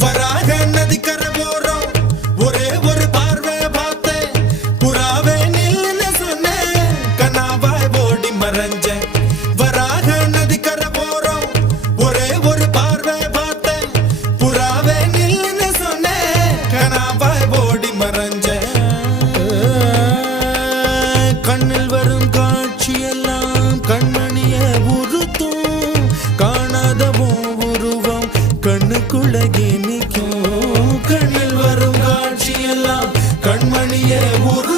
வராக நதிக்கர போறோம் ஒரே ஒரு பார்வை பார்த்தேன் புறாவே நில்லுன்னு சொன்னேன் கனாவாய் ஓடி மறைஞ்சேன் வராக நதிக்கர போறோம் ஒரே ஒரு பார்வை பார்த்தேன் புறாவே நில்லுன்னு சொன்னேன் கனாவாய் ஓடி மறைஞ்சேன் கண்ணில் வரும் காட்சியெல்லாம் கண்மணிய உறுத்தும் காணாதவோ உருவம் கண்ணுக்குள்ளகி நிற்கும் கண்ணில் வரும் காட்சியெல்லாம் கண்மணிய உரு